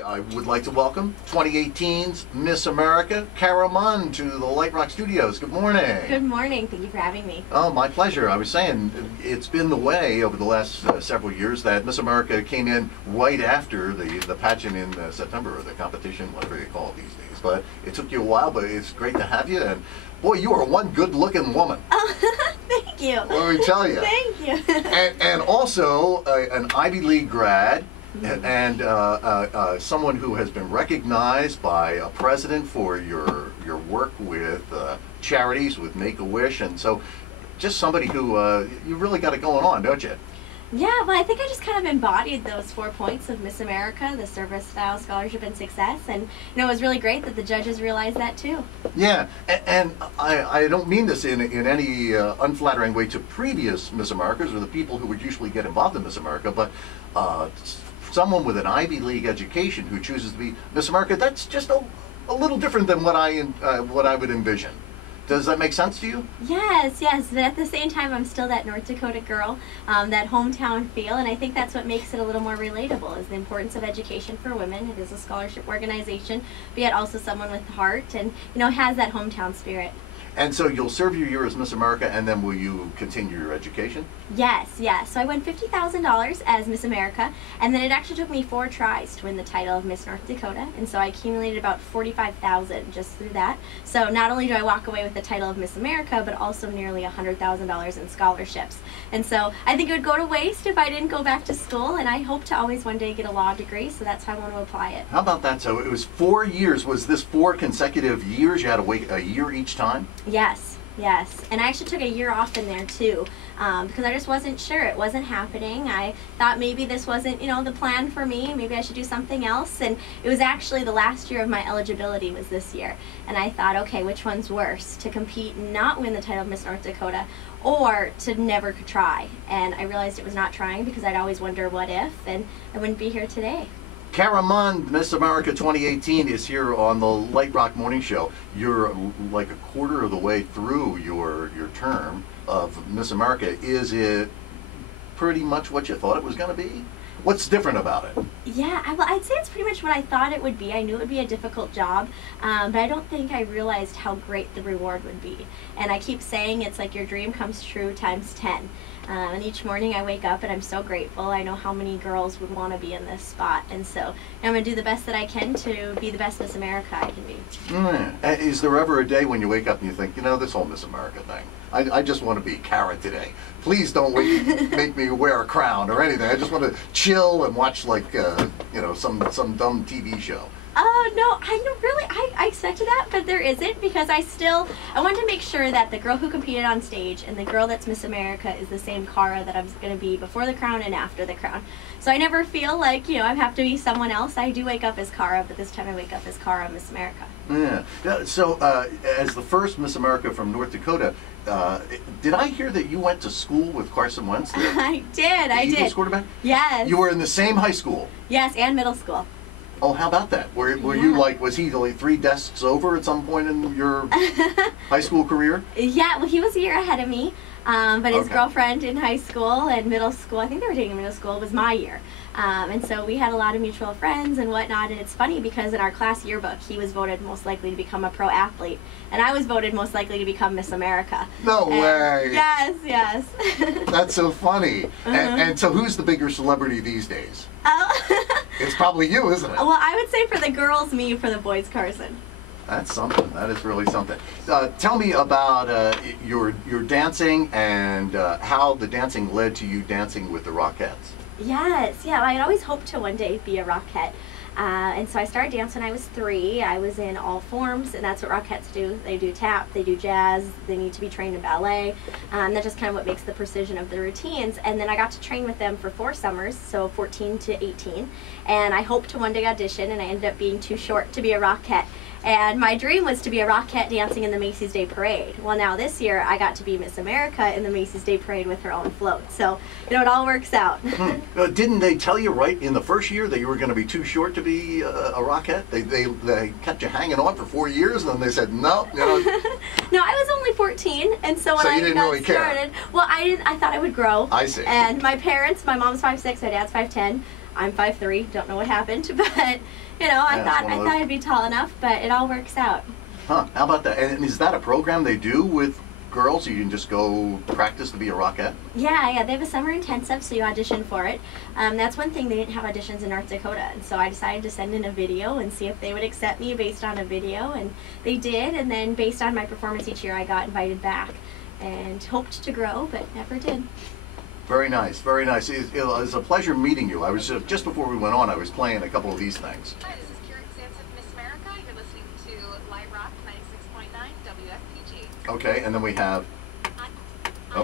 I would like to welcome 2018's Miss America, Cara Mund, to the Light Rock Studios. Good morning. Good morning. Thank you for having me. Oh, my pleasure. I was saying, it's been the way over the last several years that Miss America came in right after the pageant in September, or the competition, whatever you call it these days. But it took you a while, but it's great to have you. And boy, you are one good-looking woman. Oh, thank you. Let me tell you. Thank you. And also an Ivy League grad. And someone who has been recognized by a president for your work with charities, with Make-A-Wish, and so just somebody who you really got it going on, don't you? Yeah, well, I think I just kind of embodied those 4 points of Miss America, the service, style, scholarship, and success, and it was really great that the judges realized that too. Yeah, and I don't mean this in any unflattering way to previous Miss Americas or the people who would usually get involved in Miss America, but someone with an Ivy League education who chooses to be Miss America, that's just a little different than what I would envision. Does that make sense to you? Yes, yes, but at the same time I'm still that North Dakota girl, that hometown feel, and I think that's what makes it a little more relatable, is the importance of education for women. It is a scholarship organization, but yet also someone with heart and, has that hometown spirit. And so you'll serve your year as Miss America, and then will you continue your education? Yes, yes. So I won $50,000 as Miss America, and then it actually took me 4 tries to win the title of Miss North Dakota, and so I accumulated about $45,000 just through that. So not only do I walk away with the title of Miss America, but also nearly $100,000 in scholarships. And so I think it would go to waste if I didn't go back to school, and I hope to always one day get a law degree, so that's how I want to apply it. How about that? So it was 4 years. Was this 4 consecutive years? You had to wait a year each time? Yes, yes. And I actually took a year off in there too, because I just wasn't sure. It wasn't happening. I thought maybe this wasn't, the plan for me. Maybe I should do something else. And it was actually the last year of my eligibility was this year. And I thought, okay, which one's worse? To compete and not win the title of Miss North Dakota, or to never try? And I realized it was not trying, because I'd always wonder what if, and I wouldn't be here today. Cara Mund, Miss America 2018, is here on the Light Rock Morning Show. You're like a quarter of the way through your term of Miss America. Is it pretty much what you thought it was going to be? What's different about it? Yeah, I'd say it's pretty much what I thought it would be. I knew it would be a difficult job, but I don't think I realized how great the reward would be. And I keep saying it's like your dream comes true times 10. And each morning I wake up and I'm so grateful. I know how many girls would want to be in this spot, and so I'm going to do the best that I can to be the best Miss America I can be. Is there ever a day when you wake up and you think, this whole Miss America thing, I just want to be Cara today. Please don't make me wear a crown or anything. I just want to chill and watch some dumb TV show. Oh, no, I expected that, but there isn't, because I wanted to make sure that the girl who competed on stage and the girl that's Miss America is the same Cara that I'm going to be before the crown and after the crown. So I never feel like, I have to be someone else. I do wake up as Cara, but this time I wake up as Cara Miss America. Yeah. So as the first Miss America from North Dakota, did I hear that you went to school with Carson Wentz? I did. Eagles quarterback? Yes. You were in the same high school? Yes, and middle school. Oh, how about that? Were you was he like 3 desks over at some point in your high school career? Yeah, well, he was a year ahead of me, but his girlfriend in high school and middle school, I think they were dating in middle school, was my year. And so we had a lot of mutual friends and whatnot, and it's funny because in our class yearbook, he was voted most likely to become a pro athlete, and I was voted most likely to become Miss America. No way! Yes, yes. That's so funny. And so who's the bigger celebrity these days? Oh. It's probably you, isn't it? Well, I would say for the girls, me, for the boys, Carson. That's something. That is really something. Tell me about your dancing and how the dancing led to you dancing with the Rockettes. Yes, yeah, I had always hoped to one day be a Rockette. And so I started dance when I was 3. I was in all forms, and that's what Rockettes do. They do tap, they do jazz, they need to be trained in ballet. That's just kind of what makes the precision of the routines. And then I got to train with them for 4 summers, so 14 to 18. And I hoped to one day audition, and I ended up being too short to be a Rockette. And my dream was to be a Rockette dancing in the Macy's Day Parade. Well, now this year I got to be Miss America in the Macy's Day Parade with her own float. So, it all works out. Didn't they tell you right in the first year that you were going to be too short to be a Rockette? They kept you hanging on for 4 years, and then they said, no. No, I was only 14, and so when I didn't got really started, well, I thought I would grow. I see. And my parents, my mom's 5'6", my dad's 5'10". I'm 5'3", don't know what happened, but you know, I thought I'd be tall enough, but it all works out. Huh, how about that? And is that a program they do with girls? You can just go practice to be a Rockette? Yeah, they have a summer intensive, so you audition for it. That's one thing, they didn't have auditions in North Dakota, and so I decided to send in a video and see if they would accept me based on a video, and they did, and then based on my performance each year, I got invited back and hoped to grow, but never did. Very nice, very nice. It was a pleasure meeting you. I was just before we went on, I was playing a couple of these things. Hi, this is Karen Sampson, Miss America. You're listening to Lite Rock 96.9 WFPG. Okay, and then we have I'm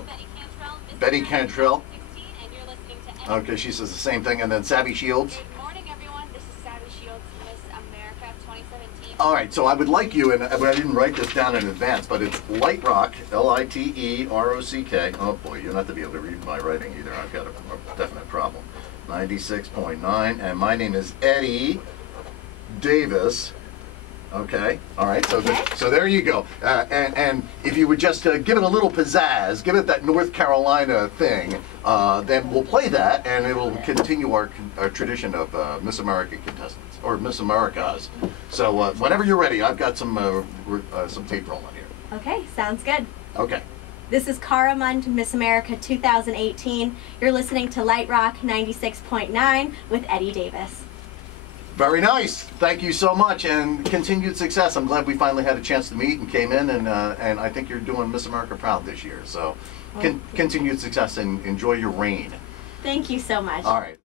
Betty Cantrell, Miss Betty America Cantrell. 16, and you're listening to Okay, she says the same thing, and then Savvy Shields. Good morning, everyone. This is Savvy Shields, Miss America 2017. All right, so I would like you, and I didn't write this down in advance, but it's Lite Rock, Literock. Oh boy, you're not to be able to read my writing either. I've got a definite problem. 96.9, and my name is Eddie Davis. Okay, all right, so there you go. And if you would just give it a little pizzazz, give it that North Carolina thing, then we'll play that, and it will continue our tradition of Miss America contestants, or Miss Americas. So whenever you're ready, I've got some tape rolling here. Okay, sounds good. Okay. This is Cara Mund, Miss America 2018. You're listening to Lite Rock 96.9 with Eddie Davis. Very nice. Thank you so much, and continued success. I'm glad we finally had a chance to meet and came in, and I think you're doing Miss America proud this year. So continued success, and enjoy your reign. Thank you so much. All right.